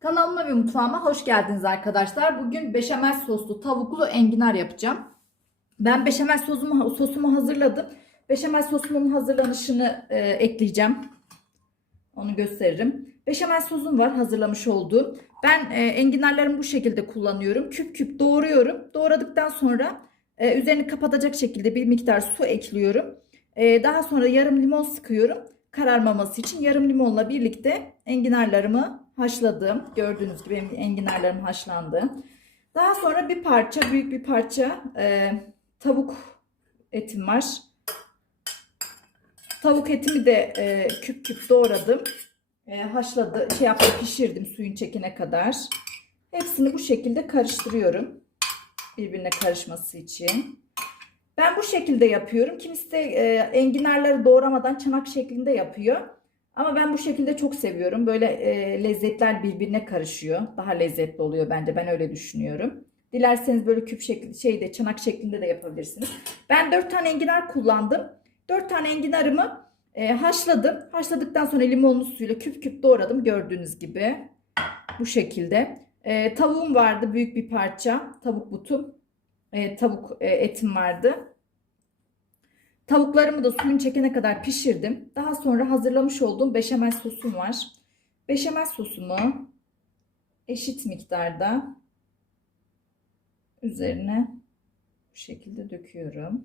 Kanalıma ve mutfağıma hoş geldiniz arkadaşlar. Bugün beşamel soslu tavuklu enginar yapacağım. Ben beşamel sosumu, sosumu hazırladım. Beşamel sosumun hazırlanışını e, ekleyeceğim. Onu gösteririm. Beşamel sosum var hazırlamış olduğum. Ben e, enginarlarımı bu şekilde kullanıyorum. Küp küp doğruyorum. Doğradıktan sonra e, üzerini kapatacak şekilde bir miktar su ekliyorum. E, daha sonra yarım limon sıkıyorum. Kararmaması için yarım limonla birlikte enginarlarımı haşladım. Gördüğünüz gibi benim enginarlarım haşlandı. Daha sonra bir parça, büyük bir parça e, tavuk etim var. Tavuk etimi de e, küp küp doğradım. E, haşladı, şey yaptım, pişirdim suyun çekene kadar. Hepsini bu şekilde karıştırıyorum. Birbirine karışması için. Ben bu şekilde yapıyorum. Kimisi de e, enginarları doğramadan çanak şeklinde yapıyor. Ama ben bu şekilde çok seviyorum. Böyle e, lezzetler birbirine karışıyor. Daha lezzetli oluyor bence. Ben öyle düşünüyorum. Dilerseniz böyle küp şekli, şeyde çanak şeklinde de yapabilirsiniz. Ben 4 tane enginar kullandım. 4 tane enginarımı e, haşladım. Haşladıktan sonra limonlu suyla küp küp doğradım gördüğünüz gibi. Bu şekilde. E, tavuğum vardı büyük bir parça. Tavuk butum. E, tavuk e, etim vardı. Tavuklarımı da suyun çekene kadar pişirdim. Daha sonra hazırlamış olduğum beşamel sosum var. Beşamel sosumu eşit miktarda üzerine bu şekilde döküyorum.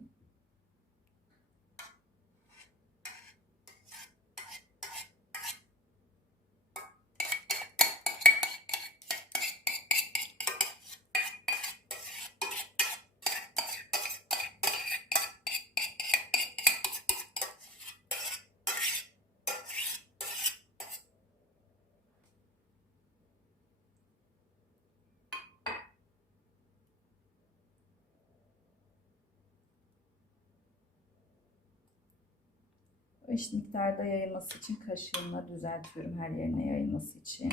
Eşit miktarda yayılması için kaşığımla düzeltiyorum her yerine yayılması için.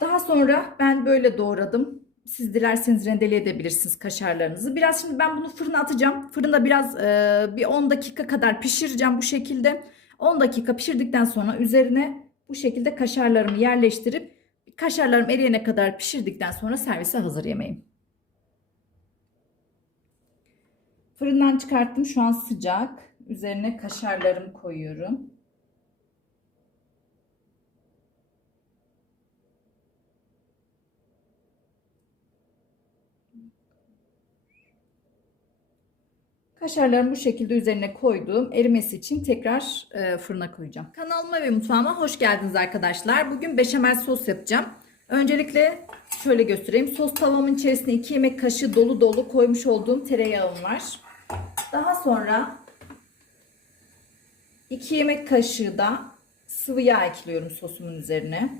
Daha sonra ben böyle doğradım. Siz dilerseniz rendeleyebilirsiniz kaşarlarınızı. Biraz şimdi ben bunu fırına atacağım. Fırında biraz e, bir 10 dakika kadar pişireceğim bu şekilde. 10 dakika pişirdikten sonra üzerine bu şekilde kaşarlarımı yerleştirip kaşarlarım eriyene kadar pişirdikten sonra servise hazır yemeğim. Fırından çıkarttım. Şu an sıcak. Üzerine kaşarlarımı koyuyorum. Kaşarlarımı bu şekilde üzerine koydum. Erimesi için tekrar e, fırına koyacağım. Kanalıma ve mutfağıma hoş geldiniz arkadaşlar. Bugün beşamel sos yapacağım. Öncelikle şöyle göstereyim. Sos tavamın içerisine 2 yemek kaşığı dolu dolu koymuş olduğum tereyağım var. Daha sonra 2 yemek kaşığı da sıvı yağ ekliyorum sosumun üzerine.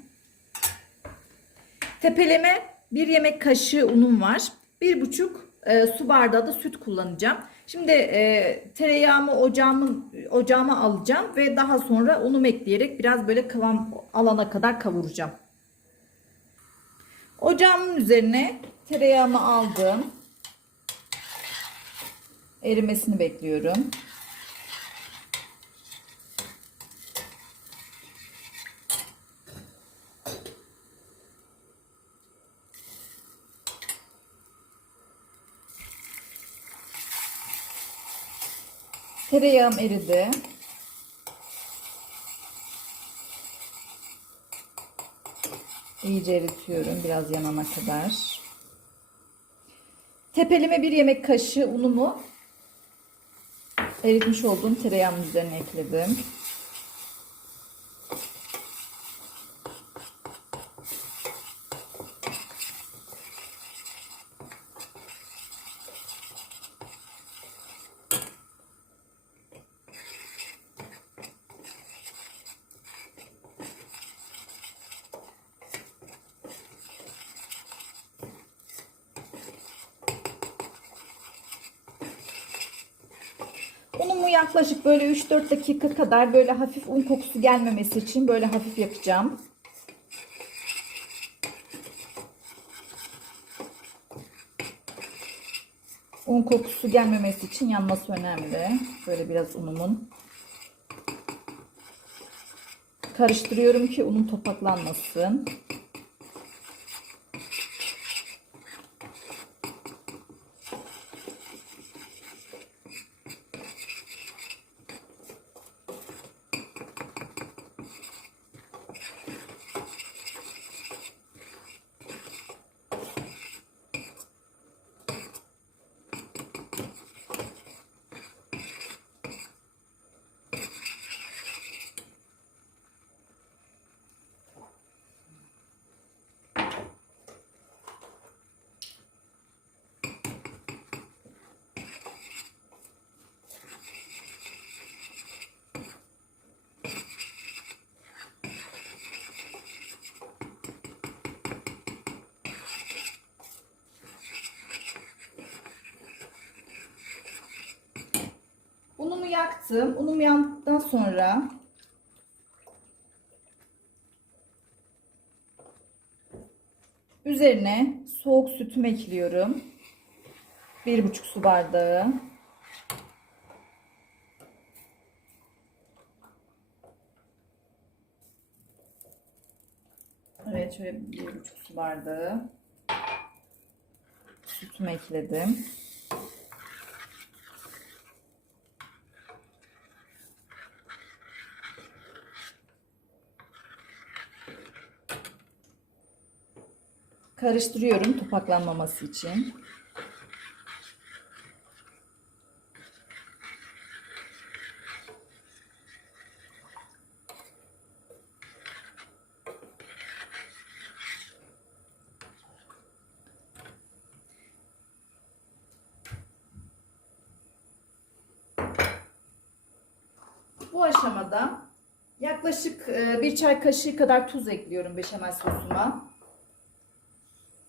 Tepeleme 1 yemek kaşığı unum var. 1,5 e, su bardağı da süt kullanacağım. Şimdi e, tereyağımı ocağımın ocağıma alacağım ve daha sonra unumu ekleyerek biraz böyle kıvam alana kadar kavuracağım. Ocağımın üzerine tereyağımı aldım. Erimesini bekliyorum. Tereyağım eridi. İyice eritiyorum biraz yanana kadar. Tepelime bir yemek kaşığı unumu eritmiş olduğum tereyağımın üzerine ekledim. Unumu yaklaşık böyle 3-4 dakika kadar böyle hafif un kokusu gelmemesi için böyle hafif yapacağım. Un kokusu gelmemesi için yanması önemli. Böyle biraz unumun. karıştırıyorum ki unum topaklanmasın. Unumu yaktım. Unum yandıktan sonra üzerine soğuk sütümü ekliyorum. Bir buçuk su bardağı. Evet şöyle bir buçuk su bardağı sütümü ekledim. Karıştırıyorum topaklanmaması için. Bu aşamada yaklaşık e, bir çay kaşığı kadar tuz ekliyorum beşamel sosuma.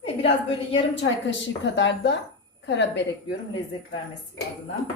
Ve biraz böyle yarım çay kaşığı kadar da karabiber ekliyorum lezzet vermesi adına.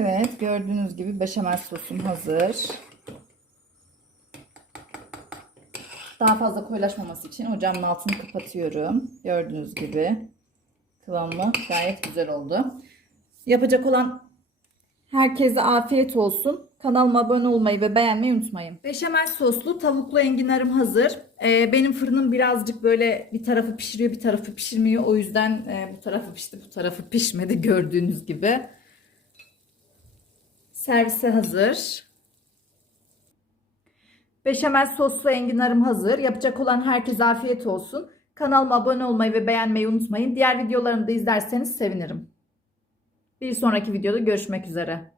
Evet gördüğünüz gibi beşamel sosum hazır. Daha fazla koyulaşmaması için ocağımın altını kapatıyorum. Gördüğünüz gibi kıvamı gayet güzel oldu. Yapacak olan herkese afiyet olsun. Kanalıma abone olmayı ve beğenmeyi unutmayın. Beşamel soslu tavuklu enginarım hazır. Ee, benim fırınım birazcık böyle bir tarafı pişiriyor bir tarafı pişirmiyor. O yüzden e, bu tarafı pişti bu tarafı pişmedi gördüğünüz gibi. Servise hazır. Beşamel soslu enginarım hazır. Yapacak olan herkese afiyet olsun. Kanalıma abone olmayı ve beğenmeyi unutmayın. Diğer videolarımı da izlerseniz sevinirim. Bir sonraki videoda görüşmek üzere.